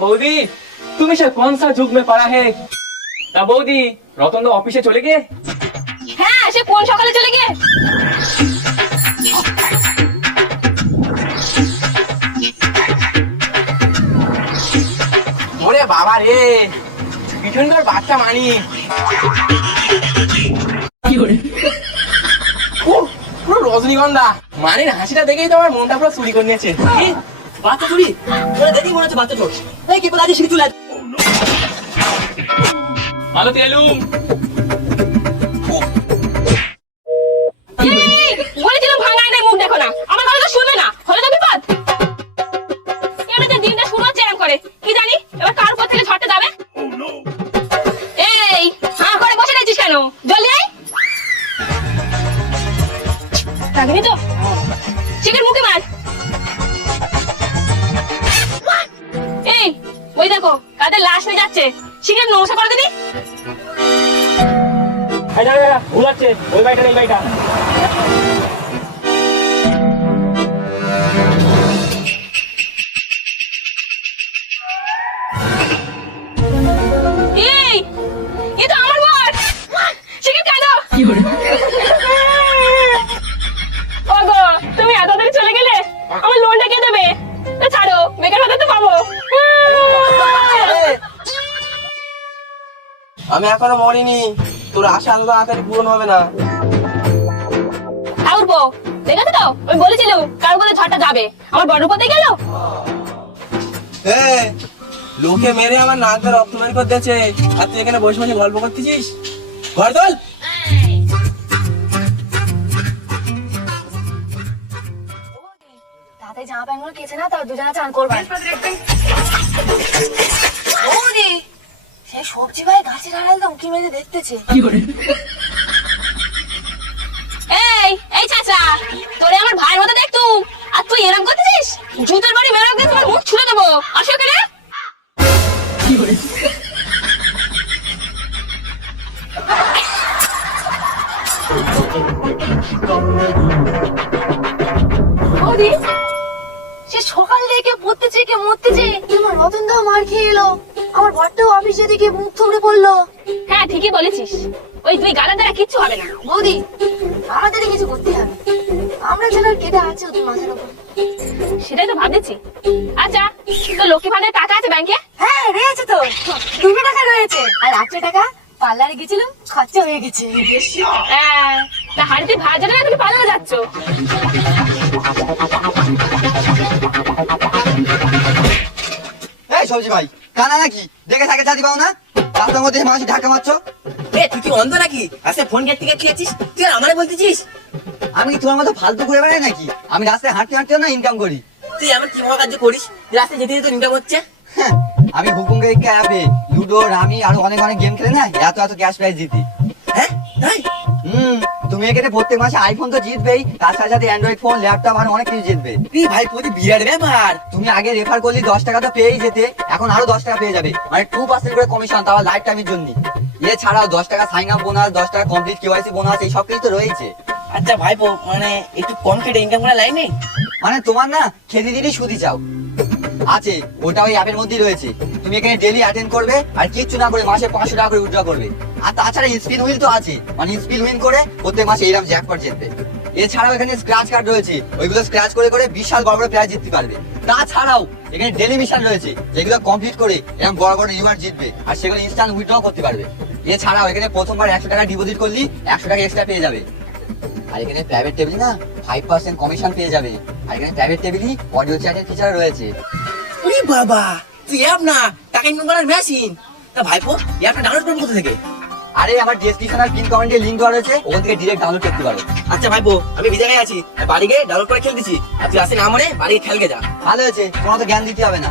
बौदी तुम इसे कौन सा जुग में पढ़ा है ना बौदी रतन तो ऑफिसे चले गए হ্যাঁ সে কোন সকালে চলে গিয়ে ওরে বাবা রে পিছনকার বাচ্চা মানি কি করে পুরো রজনীগন্ধা মানির হাসিটা দেখেই তো আমার মনটা পুরো চুরি করে নিয়েছে বাচ্চা চুরি ওরা দেখি মনে হচ্ছে বাচ্চা চোর এই কি বলা শিখে চলে ভালো তেলুম বলেছিলাম ভাঙায় নাই মুখ দেখো না আমার কথা তো শুনবে না হলে তো বিপদ এমনিতে দিনটা শুরু হচ্ছে এরকম করে কি জানি এবার কার উপর থেকে ঝড়টা যাবে এই হ্যাঁ করে বসে রয়েছিস কেন জলদি আয় রাগিনি তো শিখের মুখে মার এই ওই দেখো কাদের লাশ নিয়ে যাচ্ছে শিখের নমস্কার করে দিনি ভুল আছে ওই বাড়িটা এই বাড়িটা এই এ তো আমার বর শিখে কেন কি করে ওগো তুমি এত তাড়াতাড়ি চলে গেলে আমার লোনটা কে দেবে তো ছাড়ো বেকার ভাতা তো পাবো আমি এখনো মরিনি তোর আশা এত তাড়াতাড়ি পূরণ হবে না ঠাকুর বউ দেখেছো তো আমি বলেছিল কার উপরে ঝড়টা যাবে আমার বড় উপরে গেল লোকে মেরে আমার নাকটা রক্ত বের করে দিয়েছে আর তুই এখানে বসে বসে গল্প করতেছিস ঘর চল তাতে জামা প্যান্ট গুলো কেচে না তার দুজনে চান করবে সেই সবজি ভাই গাছের আড়াল দাম কি মেরে দেখতেছে এই এই চাচা তোরে আমার ভাইয়ের মতো দেখতুম আর তুই এরকম করতেছিস জুতোর বাড়ি মেরে রাখলে তোমার মুখ ছুঁড়ে দেবো আসো কেন সে সকাল থেকে পড়তেছে কে মরতেছে আমার রতন দাও মার খেয়ে এলো আমার বড়টাও অফিসে থেকে মুখ থুবড়ে পড়লো হ্যাঁ ঠিকই বলেছিস ওই দুই গালা দ্বারা কিচ্ছু হবে না বৌদি আমাদের কিছু করতে হবে আমরা যেন কেটে আছে ওদের মাথার উপর সেটাই তো ভাবতেছি আচ্ছা তো লক্ষ্মী ভান্ডারের টাকা আছে ব্যাংকে হ্যাঁ রয়েছে তো 200 টাকা রয়েছে আর 800 টাকা পার্লারে গেছিলাম খরচা হয়ে গেছে হ্যাঁ তা হাড়িতে ভাজা না তুমি পার্লারে যাচ্ছ এই সবজি ভাই কানা নাকি দেখে থাকে চাঁদি পাও না রাস্তার মধ্যে মানুষ ধাক্কা মারছো তুই কি অন্ধ নাকি আজকে ফোন গেট থেকে খেয়েছিস তুই আর আমারে বলতেছিস আমি কি তোমার মতো ফালতু ঘুরে বেড়াই নাকি আমি রাস্তায় হাঁটতে হাঁটতে না ইনকাম করি তুই এমন কি ভাবে কাজ করিস রাস্তায় যেতে যেতে ইনকাম হচ্ছে আমি হুকুম গেট অ্যাপে লুডো রামি আর অনেক অনেক গেম খেলে না এত এত ক্যাশ প্রাইজ জিতি হ্যাঁ তাই তুমি এখানে প্রত্যেক মাসে আইফোন তো জিতবেই তার সাথে সাথে অ্যান্ড্রয়েড ফোন ল্যাপটপ আর অনেক কিছু জিতবে ভাই প্রতি বিরাট ব্যাপার তুমি আগে রেফার করলে 10 টাকা তো পেয়েই যেতে এখন আরো 10 টাকা পেয়ে যাবে মানে 2% করে কমিশন তাও লাইফ টাইমের জন্য এছাড়াও 10 টাকা সাইন আপ বোনাস 10 টাকা কমপ্লিট কেওয়াইসি বোনাস এই সব কিছু তো রয়েছে আচ্ছা ভাইপো মানে একটু কম কেটে ইনকাম করার লাইন নেই মানে তোমার না খেতে দিলেই সুদি চাও আছে ওটা ওই অ্যাপের মধ্যেই রয়েছে তুমি এখানে ডেইলি অ্যাটেন্ড করবে আর কিচ্ছু না করে মাসে 500 টাকা করে উইথড্র করবে আর তাছাড়া স্পিন হুইল তো আছে মানে স্পিন হুইল করে প্রত্যেক মাসে এরকম জ্যাকপট জিতবে এছাড়াও এখানে স্ক্র্যাচ কার্ড রয়েছে ওইগুলো স্ক্র্যাচ করে করে বিশাল বড় বড় প্রাইজ জিততে পারবে তাছাড়াও এখানে ডেইলি মিশন রয়েছে যেগুলো কমপ্লিট করে এরকম বড় বড় রিওয়ার্ড জিতবে আর সেগুলো ইনস্ট্যান্ট উইথড্র করতে পারবে এছাড়াও এখানে প্রথমবার 100 টাকা ডিপোজিট করলি 100 টাকা এক্সট্রা পেয়ে যাবে আর এখানে প্রাইভেট টেবিল না 5% কমিশন পেয়ে যাবে আর এখানে প্রাইভেট টেবিলই অডিও চ্যাটের ফিচার রয়েছে ওরে বাবা তুই অ্যাপ না টাকা ইনকাম করার মেশিন তা ভাইপো অ্যাপটা ডাউনলোড করব কোথা থেকে আরে আমার ডেসক্রিপশন আর পিন কমেন্টে লিংক দেওয়া রয়েছে ওখান থেকে ডাইরেক্ট ডাউনলোড করতে পারো আচ্ছা ভাইপো আমি বিজায় আছি বাড়ি গিয়ে ডাউনলোড করে খেল দিছি আর তুই আসে না মরে বাড়ি খেলকে যা ভালো হয়েছে কোনো তো জ্ঞান দিতে হবে না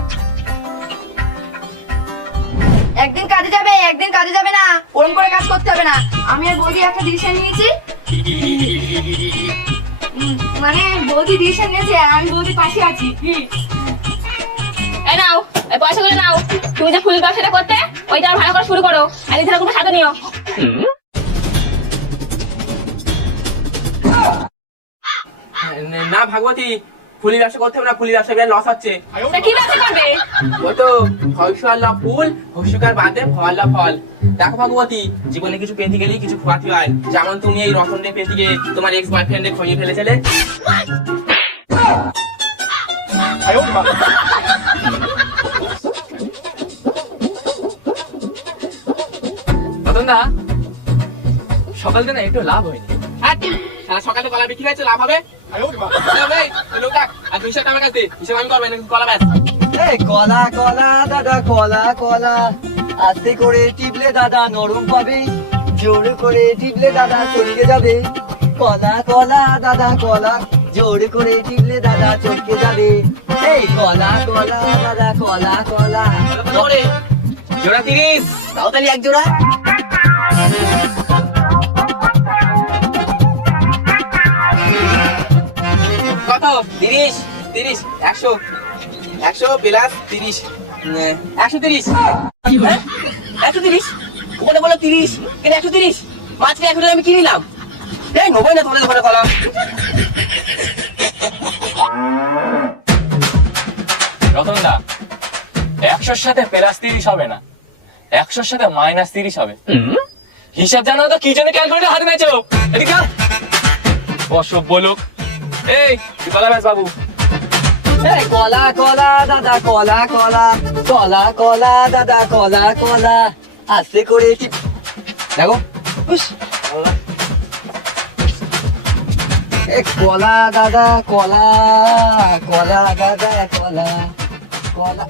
একদিন কাজে যাবে একদিন কাজে যাবে না, ওরম করে কাজ করতে হবে না। আমি আর বৌদি একটা ডিসিশন নিয়েছি। মানে বৌদি ডিসিশন নিয়েছে আর আমি বৌদির পাশে আছি। এই নাও, এই পয়সাগুলো নাও। তুমি যে ফুলের ব্যবসাটা করতে, ওইটা আর ভাড়া করা শুরু করো। আর এছাড়া কোনো সাথে নিও। না ভাগবতী, ফুলি ব্যবসা করতে হবে না, ফুলি ব্যবসা বিরাট লস হচ্ছে। তা কি ব্যবসা করবে? ও তো ফলসাল্লা ফুল, হস্যকার বাদে ফল্লা ফল। দেখো ভাগবতী, জীবনে কিছু পেতে গেলেই কিছু খোয়াতে হয়। যেমন তুমি এই রতনকে পেতে গিয়ে তোমার এক্স বয়ফ্রেন্ডে খইয়ে ফেলেছিলে। রতনদা, সকাল দিনে একটু লাভ হয়নি। সারা সকালে কলা বিক্রি হয়েছে, লাভ হবে? লোকটা আর 200 টাকার কাছে হিসেব আমি করবো, কলা ব্যাস। এই কলা কলা দাদা কলা কলা, আস্তে করে টিপলে দাদা নরম পাবে, জোর করে টিপলে দাদা চটকে যাবে। কলা কলা দাদা কলা, জোর করে টিপলে দাদা চটকে যাবে। এই কলা কলা দাদা কলা কলা। দৌড়ে জোড়া 30, দাও তাহলে এক জোড়া। কত? 30, 30, 100, 100 প্লাস 30, 130। 130? ওখানে বলো 30, কেন 130? মাঝখানে 100 টাকা আমি কি নিলাম? এই নেবই না তোমাদের দোকানে কলা। রতনদা, 100-র সাথে প্লাস 30 হবে না, 100-র সাথে মাইনাস 30 হবে। হিসাব জানো তো কি জন্য ক্যালকুলেটর হাতে নেছো? এদিকে আয়। অসভ্য লোক। এই তুই কলা ব্যাস বাবু। এই কলা কলা দাদা কলা কলা, কলা কলা দাদা কলা কলা, আস্তে করে টিপ। দেখো উস। এই কলা দাদা কলা, কলা দাদা কলা, কলা